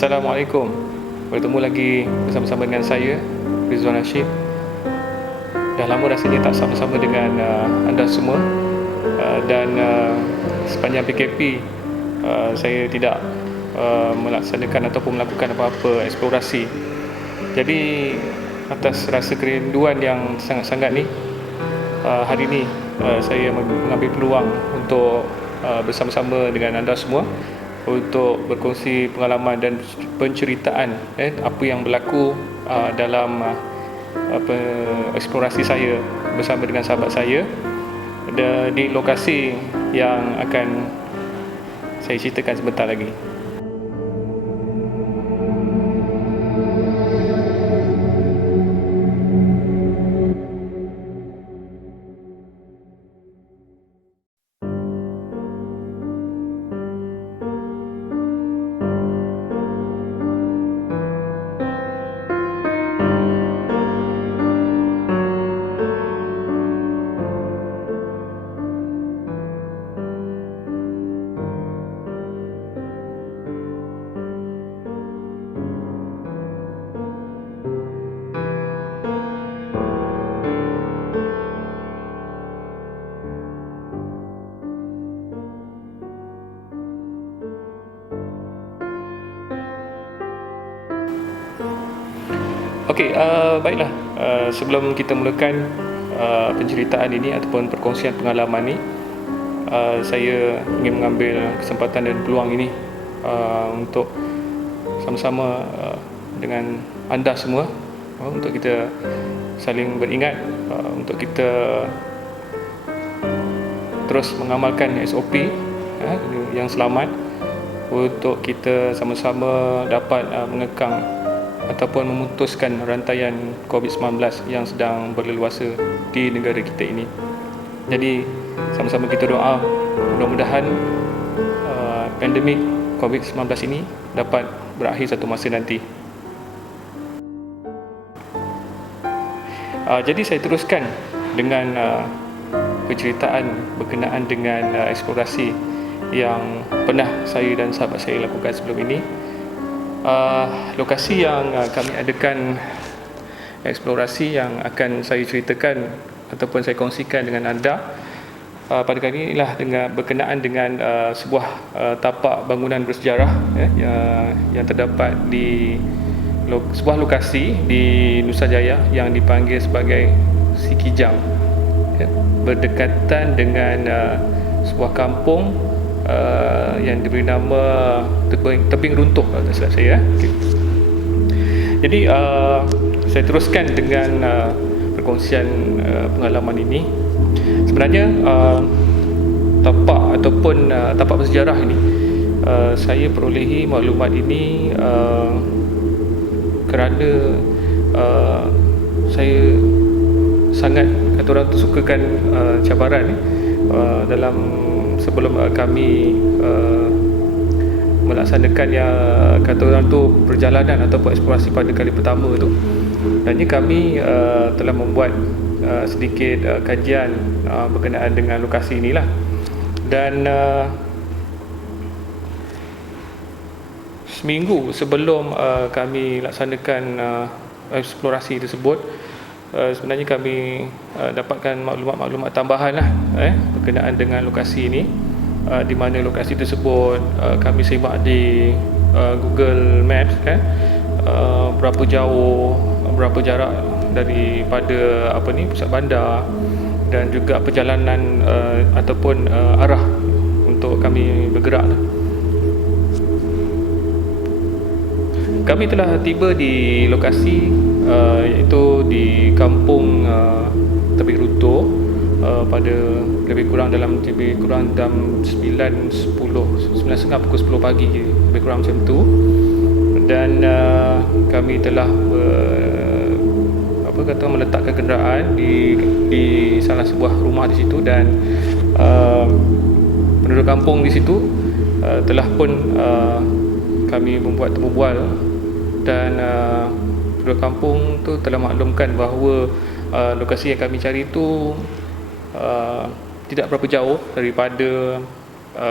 Assalamualaikum. Bertemu lagi bersama-sama dengan saya, Rizwan Rashid. Dah lama rasanya tak sama-sama dengan anda semua, dan sepanjang PKP saya tidak melaksanakan ataupun melakukan apa-apa eksplorasi. Jadi atas rasa kerinduan yang sangat-sangat ni, hari ini saya mengambil peluang untuk bersama-sama dengan anda semua untuk berkongsi pengalaman dan penceritaan apa yang berlaku dalam eksplorasi saya bersama dengan sahabat saya di lokasi yang akan saya ceritakan sebentar lagi. Okey, baiklah. Sebelum kita mulakan penceritaan ini ataupun perkongsian pengalaman ini, saya ingin mengambil kesempatan dan peluang ini untuk sama-sama dengan anda semua untuk kita saling beringat, untuk kita terus mengamalkan SOP yang selamat, untuk kita sama-sama dapat mengekang ataupun memutuskan rantaian COVID-19 yang sedang berleluasa di negara kita ini. Jadi sama-sama kita doa mudah-mudahan pandemik COVID-19 ini dapat berakhir satu masa nanti. Jadi saya teruskan dengan penceritaan berkenaan dengan eksplorasi yang pernah saya dan sahabat saya lakukan sebelum ini. Lokasi yang kami adakan eksplorasi yang akan saya ceritakan ataupun saya kongsikan dengan anda pada kali ini ialah berkenaan dengan sebuah tapak bangunan bersejarah yang terdapat di sebuah lokasi di Nusajaya yang dipanggil sebagai Sikijang, berdekatan dengan sebuah kampung yang diberi nama Tebing Runtuh kalau tak silap saya. Okay. Jadi saya teruskan dengan perkongsian pengalaman ini. Sebenarnya tapak ataupun tapak bersejarah ini, saya perolehi maklumat ini kerana saya sangat kata orang tu sukakan cabaran dalam sebelum kami melaksanakan yang kata orang tu perjalanan ataupun eksplorasi pada kali pertama tu. Dan kami telah membuat sedikit kajian berkenaan dengan lokasi inilah. Dan seminggu sebelum kami laksanakan eksplorasi tersebut, sebenarnya kami dapatkan maklumat-maklumat tambahan berkenaan dengan lokasi ini, di mana lokasi tersebut kami semak di Google Maps berapa jauh, berapa jarak daripada pusat bandar, dan juga perjalanan ataupun arah untuk kami bergerak. Kami telah tiba di lokasi iaitu di kampung Tebing Runtuh pada lebih kurang dalam 9.30 9.30 pukul 10 pagi, lebih kurang macam tu. Dan kami telah meletakkan kenderaan di salah sebuah rumah di situ, dan penduduk kampung di situ telah pun kami membuat temu bual, dan penduduk kampung tu telah maklumkan bahawa lokasi yang kami cari itu tidak berapa jauh daripada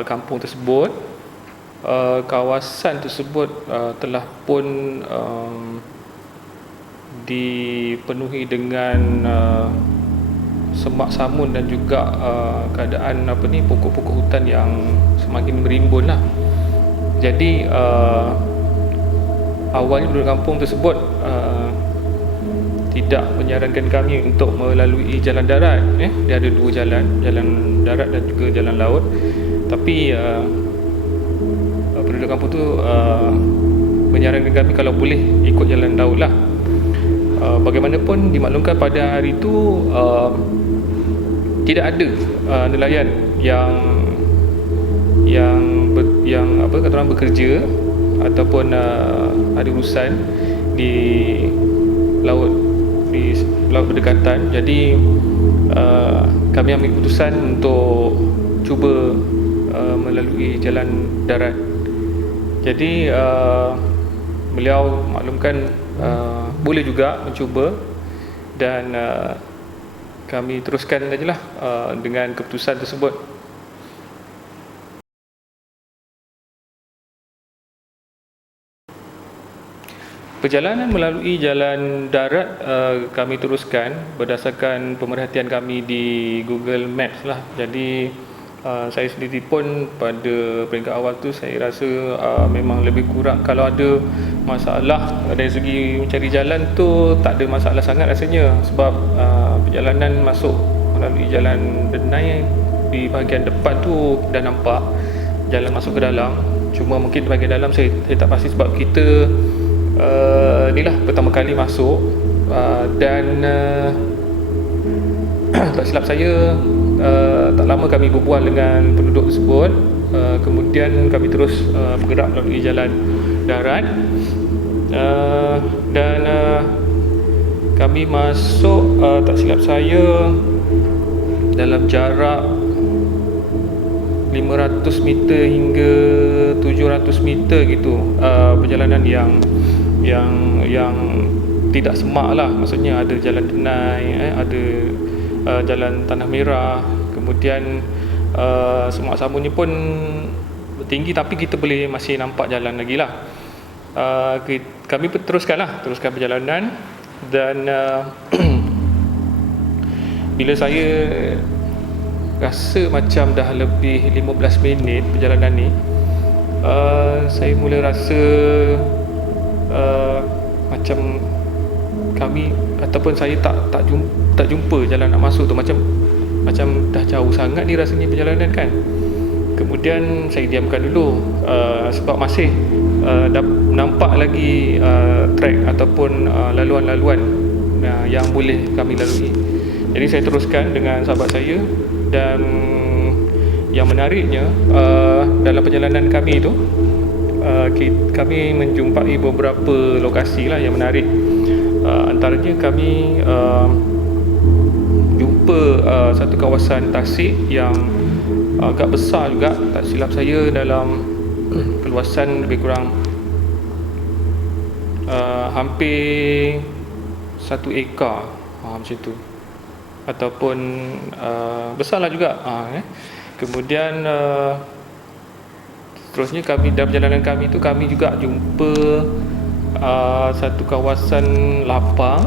kampung tersebut. kawasan tersebut telah pun dipenuhi dengan semak samun dan juga keadaan pokok-pokok hutan yang semakin berimbun lah. Jadi awalnya penduduk kampung tersebut tidak menyarankan kami untuk melalui jalan darat. Dia ada dua jalan, jalan darat dan juga jalan laut. Tapi penduduk kampung tu menyarankan kami kalau boleh ikut jalan laut lah. Bagaimanapun dimaklumkan pada hari itu tidak ada nelayan yang kata orang bekerja ataupun ada urusan di laut berdekatan. Jadi kami ambil keputusan untuk cuba melalui jalan darat. Jadi beliau maklumkan boleh juga mencuba, dan kami teruskan sajalah dengan keputusan tersebut. Perjalanan melalui jalan darat kami teruskan berdasarkan pemerhatian kami di Google Maps lah. Jadi saya sendiri pun pada peringkat awal tu saya rasa memang lebih kurang, kalau ada masalah dari segi mencari jalan tu tak ada masalah sangat rasanya, sebab perjalanan masuk melalui jalan Denai di bahagian depan tu dah nampak jalan masuk ke dalam. Cuma mungkin di bahagian dalam saya tak pasti sebab kita inilah pertama kali masuk, dan tak silap saya tak lama kami berbual dengan penduduk tersebut. Kemudian kami terus bergerak melalui jalan darat, dan kami masuk tak silap saya dalam jarak 500 meter hingga 700 meter gitu. Perjalanan yang tidak semak lah, maksudnya ada jalan Denai, ada jalan Tanah Merah, kemudian semak samunnya pun tinggi tapi kita boleh masih nampak jalan lagi lah. Kami teruskan perjalanan, dan bila saya rasa macam dah lebih 15 minit perjalanan ni, saya mula rasa macam kami ataupun saya tak jumpa jalan nak masuk tu, macam dah jauh sangat ni rasanya perjalanan kan. Kemudian saya diamkan dulu sebab masih nampak lagi trek ataupun laluan-laluan yang boleh kami lalui. Jadi saya teruskan dengan sahabat saya, dan yang menariknya dalam perjalanan kami tu kami menjumpai beberapa lokasi lah yang menarik. Antaranya kami jumpa satu kawasan tasik yang agak besar juga, tak silap saya dalam keluasan lebih kurang hampir 1 ekar macam tu, ataupun besarlah juga. Kemudian seterusnya kami dalam perjalanan kami tu kami juga jumpa satu kawasan lapang.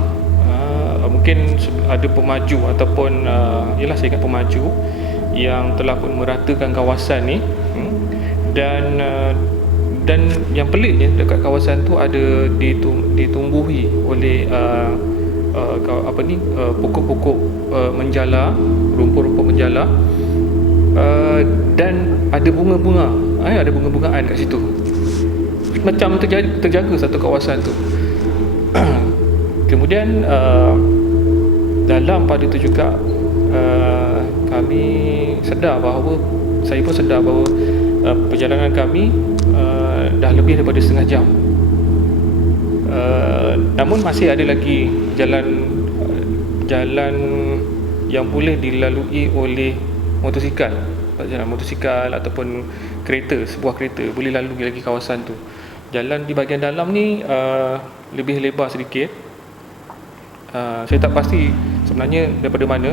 Mungkin ada pemaju ataupun ialah saya ingat pemaju yang telah pun meratakan kawasan ni, dan yang peliknya dekat kawasan tu ada ditumbuhi oleh pokok-pokok menjala, rumput-rumput menjala, dan ada bunga-bunga, ada bunga-bungaan kat situ. Macam terjaga satu kawasan tu. Kemudian dalam pada tu juga kami sedar bahawa saya pun sedar bahawa perjalanan kami dah lebih daripada setengah jam. Namun masih ada lagi jalan yang boleh dilalui oleh motosikal ataupun kereta, sebuah kereta boleh lalui lagi kawasan tu. Jalan di bahagian dalam ni lebih lebar sedikit. Saya tak pasti sebenarnya daripada mana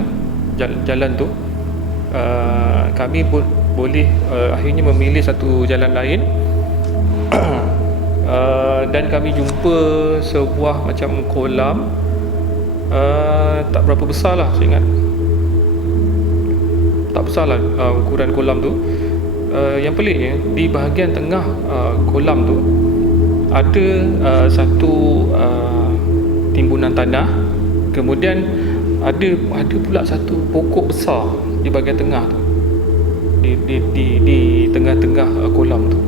jalan tu. Kami pun boleh akhirnya memilih satu jalan lain Dan kami jumpa sebuah macam kolam, tak berapa besar lah, saya ingat tak besar lah ukuran kolam tu. Yang peliknya, di bahagian tengah kolam tu ada satu timbunan tanah. Kemudian ada pula satu pokok besar di bahagian tengah tu, di tengah-tengah kolam tu.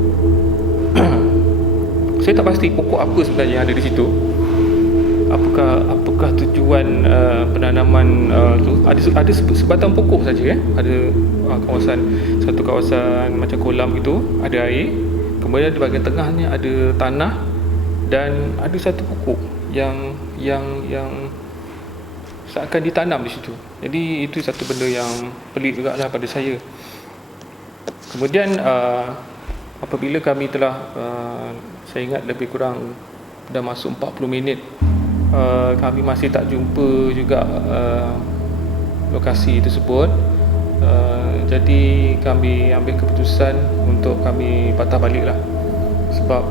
Saya tak pasti pokok apa sebenarnya yang ada di situ. Apakah tujuan penanaman tu? Ada sebatang pokok saja, ada satu kawasan macam kolam itu, ada air. Kemudian di bahagian tengahnya ada tanah, dan ada satu pokok yang seakan ditanam di situ. Jadi itu satu benda yang pelik jugalah pada saya. Kemudian apabila kami telah saya ingat lebih kurang dah masuk 40 minit, kami masih tak jumpa juga lokasi tersebut. Jadi kami ambil keputusan untuk kami patah balik lah. Sebab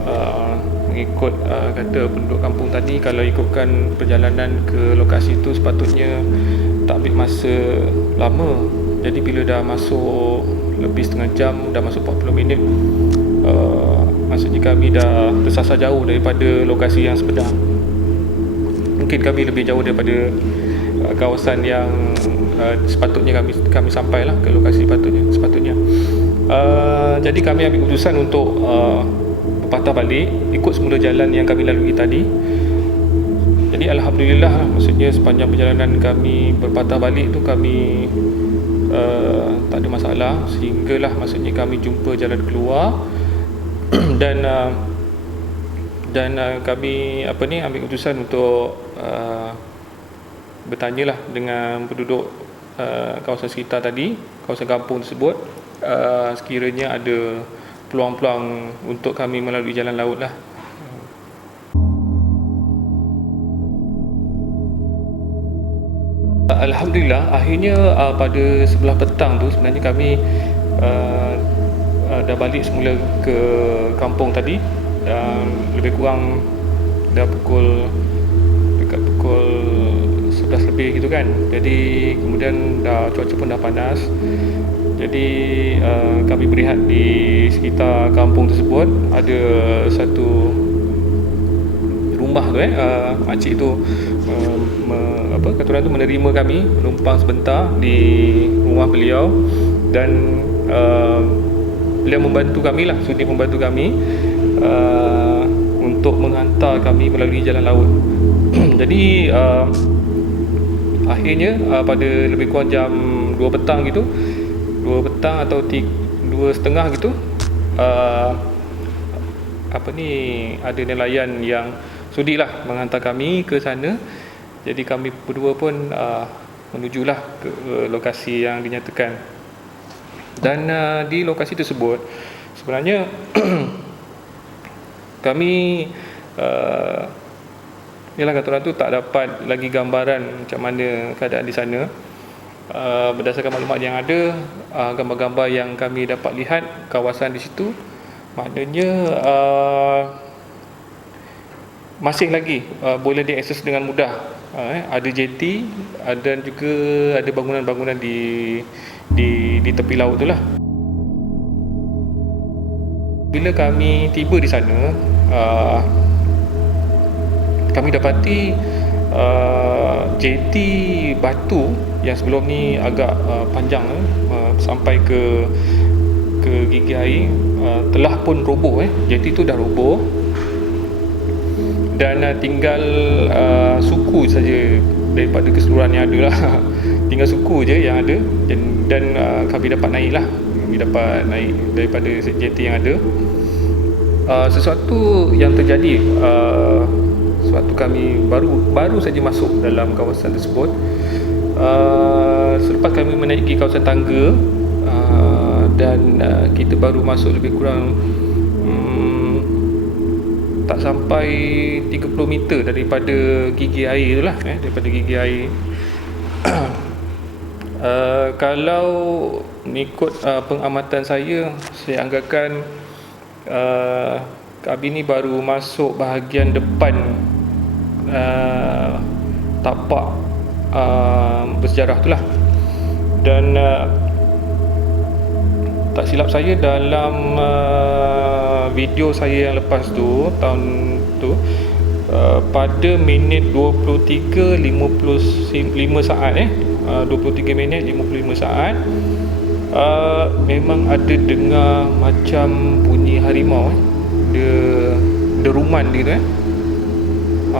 mengikut kata penduduk kampung tadi, kalau ikutkan perjalanan ke lokasi itu sepatutnya tak ambil masa lama. Jadi bila dah masuk lebih setengah jam, dah masuk 40 minit, maksudnya kami dah tersasar jauh daripada lokasi yang sebenar. Mungkin kami lebih jauh daripada kawasan yang sepatutnya kami sampailah ke lokasi sepatutnya. Jadi kami ambil keputusan untuk berpatah balik, ikut semula jalan yang kami lalui tadi. Jadi alhamdulillah, maksudnya sepanjang perjalanan kami berpatah balik tu kami tak ada masalah, sehinggalah maksudnya kami jumpa jalan keluar. dan kami ambil keputusan untuk bertanyalah dengan penduduk kawasan sekitar tadi, kawasan kampung tersebut, sekiranya ada peluang-peluang untuk kami melalui jalan laut lah. Alhamdulillah, akhirnya pada sebelah petang tu sebenarnya kami dah balik semula ke kampung tadi, dan lebih kurang dah dekat pukul 11 lebih gitu kan. Jadi kemudian cuaca pun dah panas. Jadi kami berehat di sekitar kampung tersebut. Ada satu rumah tu makcik tu kata orang tu menerima kami menumpang sebentar di rumah beliau, dan beliau membantu kami lah, sudi membantu kami untuk menghantar kami melalui jalan laut. Jadi akhirnya pada lebih kurang jam 2 petang gitu, 2 petang atau 2.30 gitu, ada nelayan yang sudilah menghantar kami ke sana. Jadi kami berdua pun menujulah ke lokasi yang dinyatakan. Dan di lokasi tersebut sebenarnya kami yalah kata orang tu tak dapat lagi gambaran macam mana keadaan di sana. Berdasarkan maklumat yang ada, gambar-gambar yang kami dapat lihat kawasan di situ, maknanya masih lagi boleh diakses dengan mudah. Ada jeti, dan juga ada bangunan-bangunan di tepi laut tu lah. Bila kami tiba di sana, kami dapati jeti batu yang sebelum ni agak panjang sampai ke gigi air telah pun roboh. Jeti tu dah roboh, dan tinggal suku saja daripada keseluruhan yang ada lah. Tinggal suku je yang ada, dan kami dapat naik lah. Kami dapat naik daripada jeti yang ada. Sesuatu yang terjadi sewaktu kami baru saja masuk dalam kawasan tersebut, selepas kami menaiki kawasan tangga, dan kita baru masuk lebih kurang tak sampai 30 meter daripada gigi air itulah, daripada gigi air. Kalau mengikut pengamatan saya anggarkan Kami ni baru masuk bahagian depan tapak bersejarah tu lah. Dan tak silap saya dalam video saya yang lepas tu, tahun tu, pada minit 23.55 saat 23 minit 55 saat, memang ada dengar macam bunyi harimau, dia deruman gitu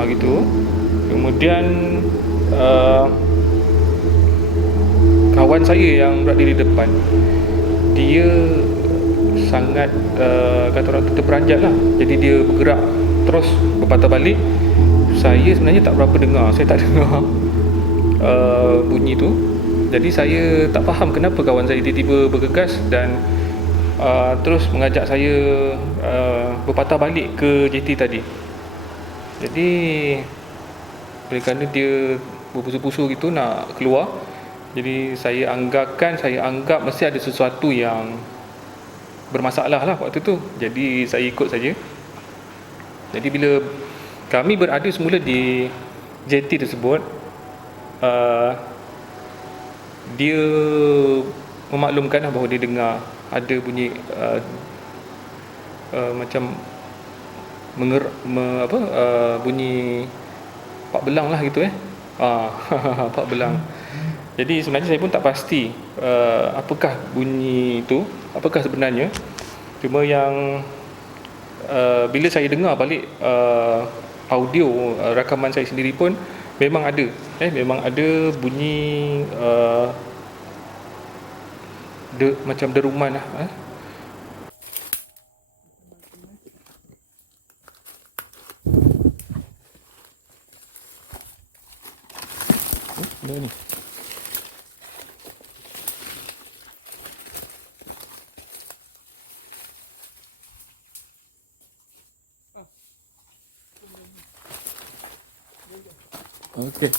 gitu. Kemudian kawan saya yang berdiri di depan, dia sangat kata orang tu terperanjat lah. Jadi dia bergerak terus berpatah balik. Saya sebenarnya tak berapa dengar, saya tak dengar bunyi tu. Jadi saya tak faham kenapa kawan saya tiba-tiba bergegas dan terus mengajak saya berpatah balik ke JT tadi. Jadi oleh kerana dia berpusu-pusu gitu nak keluar, jadi saya anggap mesti ada sesuatu yang bermasalah lah waktu tu. Jadi saya ikut saja. Jadi bila kami berada semula di JT tersebut, dia memaklumkan bahawa dia dengar ada bunyi macam bunyi pak belang lah gitu pak belang. Jadi sebenarnya saya pun tak pasti apakah bunyi itu, apakah sebenarnya. Cuma yang bila saya dengar balik audio rakaman saya sendiri pun memang ada bunyi macam deruman lah. Ni. Okey.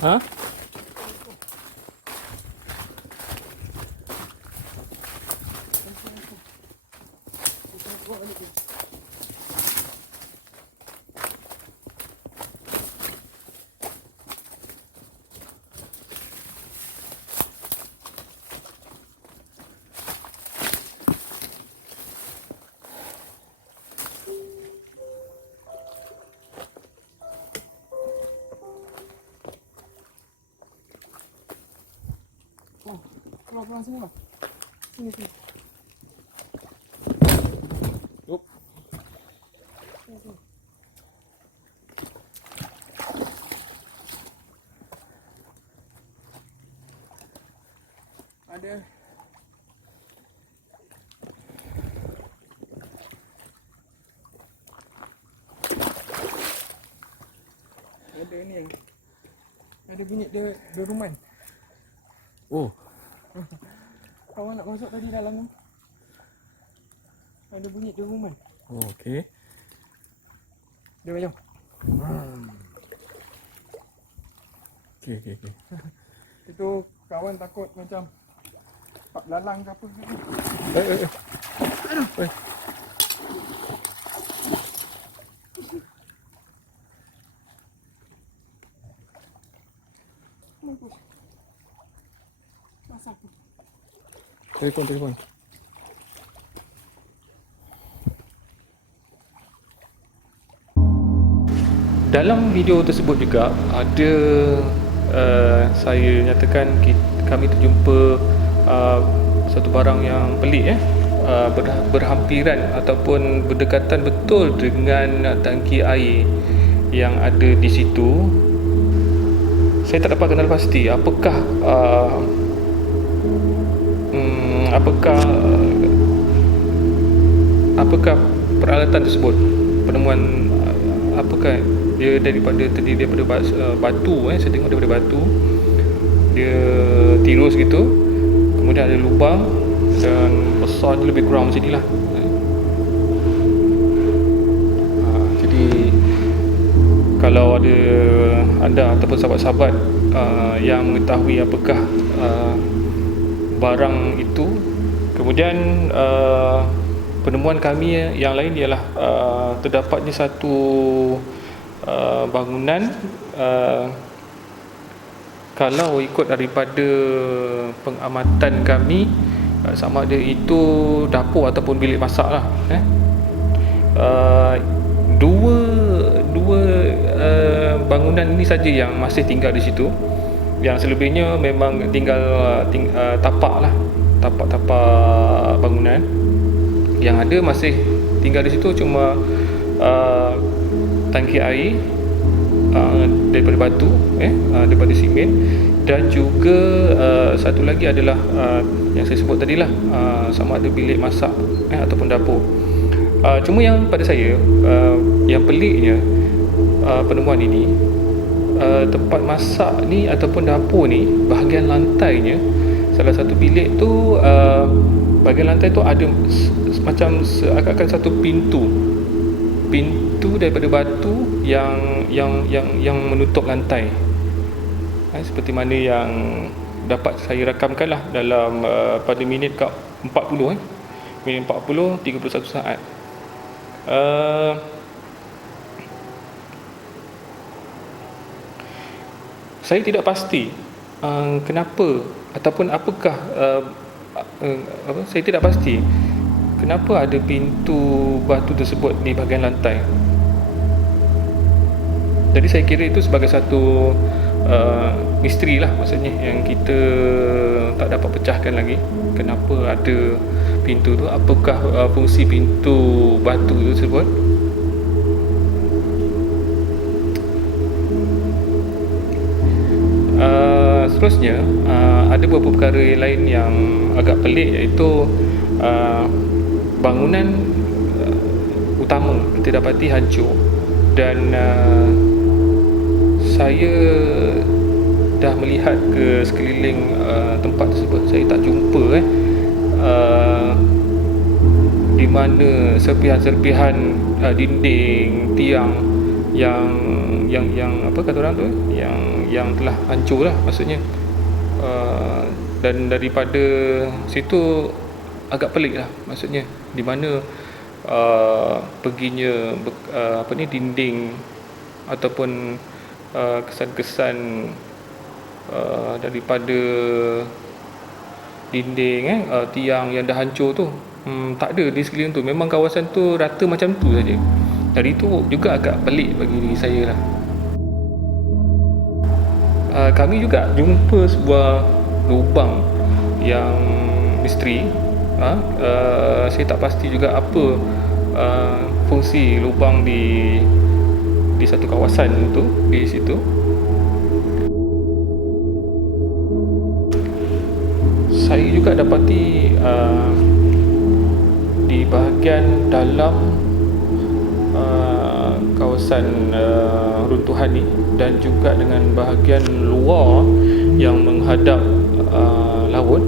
Ha? Keluar sini lah. Sini. Yup. Ada. Ada ni. Ada bunyi deruman. Oh. Kawan nak masuk tadi dalam tu, ada bunyi deruman. Oh, okey. Dia macam okey. Itu kawan takut macam pak lalang ke apa. Aduh. Mampus. Masak. Telepon. Dalam video tersebut juga ada saya nyatakan kami terjumpa satu barang yang pelik berhampiran ataupun berdekatan betul dengan tangki air yang ada di situ. Saya tak dapat kenal pasti apakah peralatan tersebut, penemuan apakah dia terdiri daripada batu. Saya tengok daripada batu dia tirus gitu, kemudian ada lubang dan besar dia lebih kurang macam ni lah. Jadi kalau ada anda ataupun sahabat-sahabat yang mengetahui apakah barang itu. Kemudian penemuan kami yang lain ialah terdapatnya satu bangunan, kalau ikut daripada pengamatan kami, sama ada itu dapur ataupun bilik masak lah. Dua bangunan ini saja yang masih tinggal di situ. Yang selebihnya memang tinggal tapak lah, tapak bangunan. Yang ada masih tinggal di situ cuma tangki air daripada batu, daripada simen, dan juga satu lagi adalah yang saya sebut tadilah, sama ada bilik masak ataupun dapur. Cuma yang pada saya yang peliknya penemuan ini, tempat masak ni ataupun dapur ni, bahagian lantainya, salah satu bilik tu, bahagian lantai tu ada macam seakan-akan satu pintu daripada batu yang menutup lantai, seperti mana yang dapat saya rakamkan lah dalam pada minit ke 40, minit 40 31 saat. Saya tidak pasti kenapa ataupun apakah saya tidak pasti kenapa ada pintu batu tersebut di bahagian lantai. Jadi saya kira itu sebagai satu misteri lah, maksudnya yang kita tak dapat pecahkan lagi. Kenapa ada pintu tu, apakah fungsi pintu batu tersebut. Seterusnya ada beberapa perkara lain yang agak pelik, iaitu bangunan utama kita dapati hancur, dan saya dah melihat ke sekeliling tempat tersebut. Saya tak jumpa di mana serpihan-serpihan dinding, tiang yang apa kata orang tu, yang telah hancur lah maksudnya. Dan daripada situ agak pelik lah, maksudnya di mana perginya dinding ataupun kesan-kesan daripada dinding tiang yang dah hancur tu, tak ada di sekeliling tu. Memang kawasan tu rata macam tu saja. Jadi itu juga agak pelik bagi diri saya lah. Kami juga jumpa sebuah lubang yang misteri. Saya tak pasti juga apa fungsi lubang di satu kawasan tu, di situ. Saya juga dapati di bahagian dalam kawasan runtuhan ni, dan juga dengan bahagian luar yang menghadap laut,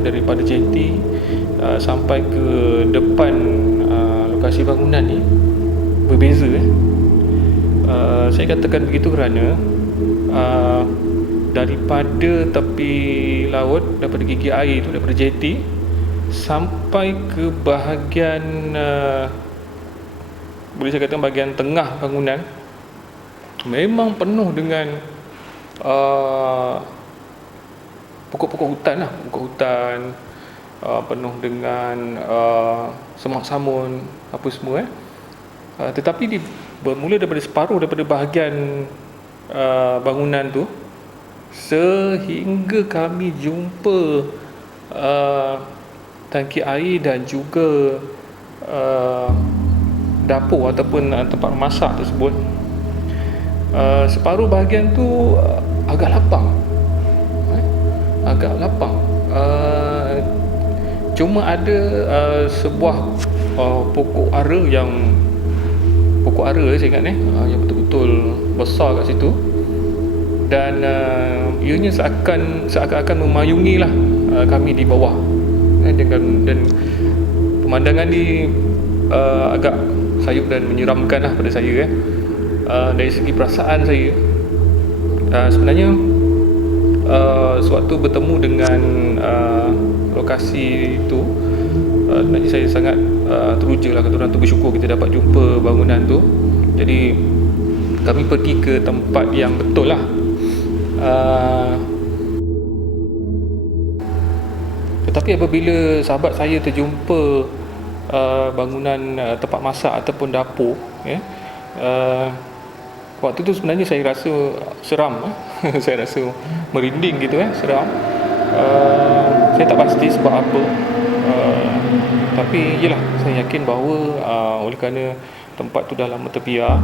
daripada jeti sampai ke depan lokasi bangunan ni berbeza. Saya katakan begitu kerana daripada tepi laut, daripada gigi air tu, daripada jeti sampai ke bahagian boleh saya katakan bahagian tengah bangunan, memang penuh dengan pokok-pokok hutan lah, pokok hutan, penuh dengan semak samun apa semua. Tetapi bermula daripada separuh daripada bahagian bangunan tu, sehingga kami jumpa tangki air dan juga dapur ataupun tempat masak tersebut, separuh bahagian tu agak lapang. Cuma ada sebuah pokok ara saya ingat yang betul-betul besar kat situ, dan ianya seakan-akan memayungi lah kami di bawah, dan pemandangan ni agak sayup dan menyeramkan lah pada saya. Dari segi perasaan saya, sebenarnya sewaktu bertemu dengan lokasi itu, sebenarnya saya sangat teruja lah, kata orang tu, bersyukur kita dapat jumpa bangunan tu. Jadi kami pergi ke tempat yang betul lah. Tetapi apabila sahabat saya terjumpa bangunan tempat masak ataupun dapur, waktu tu sebenarnya saya rasa seram. Saya rasa merinding gitu, seram. Saya tak pasti sebab apa, tapi yelah, saya yakin bahawa oleh kerana tempat tu dah lama terbiar,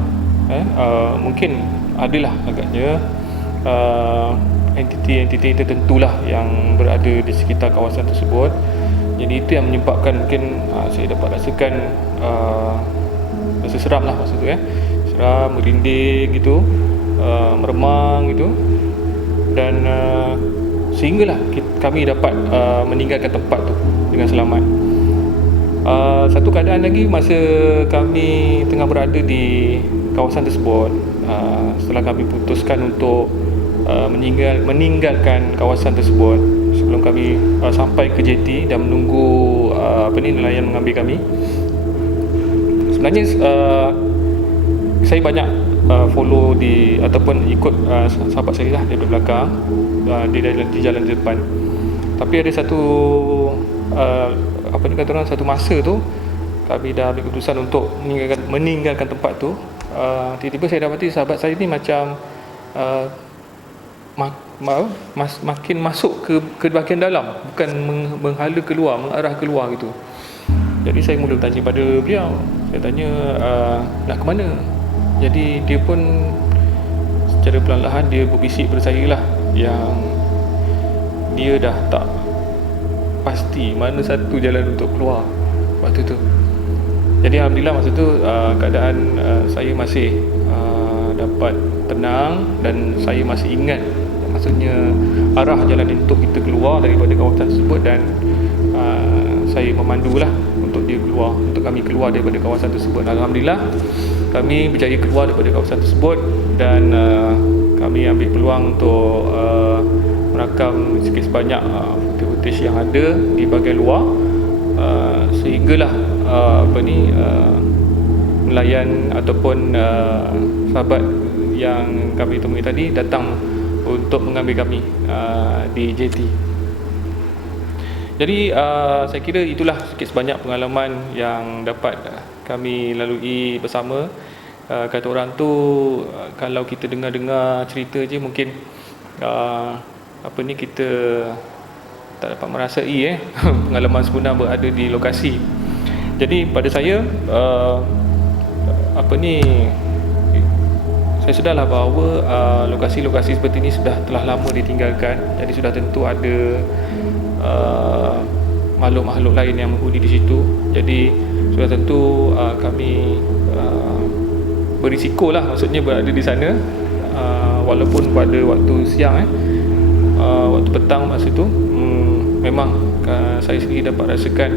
mungkin adalah agaknya entiti tertentulah yang berada di sekitar kawasan tersebut. Jadi itu yang menyebabkan mungkin saya dapat rasakan rasa seram lah masa tu, seram, merinding gitu, meremang gitu. Dan sehinggalah kami dapat meninggalkan tempat tu dengan selamat. Satu keadaan lagi, masa kami tengah berada di kawasan tersebut, setelah kami putuskan untuk meninggalkan kawasan tersebut, sebelum kami sampai ke JT dan menunggu nelayan mengambil kami, sebenarnya saya banyak follow ataupun ikut sahabat saya lah dari belakang, di jalan di depan. Tapi ada satu satu masa tu kami dah ambil keputusan untuk meninggalkan tempat tu. Tiba-tiba saya dapati sahabat saya ni macam makin masuk ke bahagian dalam, bukan menghala keluar, mengarah keluar gitu. Jadi saya mula bertanya pada beliau, saya tanya nak ke mana. Jadi dia pun secara perlahan-lahan dia berbisik pada saya lah, yang dia dah tak pasti mana satu jalan untuk keluar waktu tu. Jadi alhamdulillah masa tu keadaan saya masih dapat tenang, dan saya masih ingat maksudnya arah jalan untuk kita keluar daripada kawasan tersebut, dan saya memandulah untuk dia keluar, untuk kami keluar daripada kawasan tersebut. Alhamdulillah kami berjaya keluar daripada kawasan tersebut, dan kami ambil peluang untuk merakam sikit sebanyak footage yang ada di bahagian luar, sehinggalah nelayan ataupun sahabat yang kami temui tadi datang untuk mengambil kami di JT. Jadi saya kira itulah sikit sebanyak pengalaman yang dapat kami lalui bersama. Kata orang tu, kalau kita dengar-dengar cerita je mungkin kita tak dapat merasai pengalaman sebenar berada di lokasi. Jadi pada saya saya sedarlah bahawa lokasi-lokasi seperti ini telah lama ditinggalkan. Jadi sudah tentu ada makhluk-makhluk lain yang menghuni di situ. Jadi sudah tentu kami berisikolah, maksudnya berada di sana, walaupun pada waktu siang, waktu petang masa tu, memang saya sendiri dapat rasakan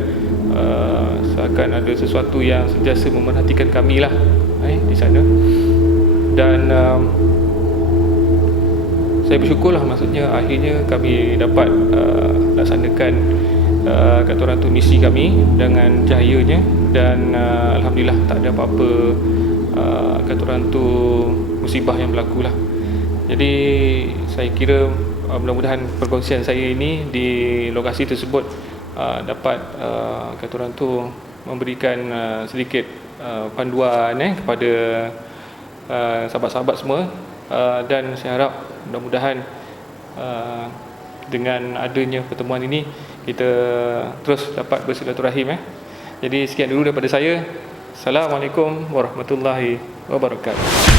seakan ada sesuatu yang sentiasa memerhatikan kami lah di sana. Dan saya bersyukurlah, maksudnya akhirnya kami dapat laksanakan kata orang tu misi kami dengan cahayanya, dan alhamdulillah tak ada apa-apa kata orang tu musibah yang berlaku lah. Jadi saya kira mudah-mudahan perkongsian saya ini di lokasi tersebut dapat kata orang tu memberikan sedikit panduan kepada sahabat-sahabat semua, dan saya harap mudah-mudahan dengan adanya pertemuan ini kita terus dapat bersilaturahim. Jadi sekian dulu daripada saya. Assalamualaikum warahmatullahi wabarakatuh.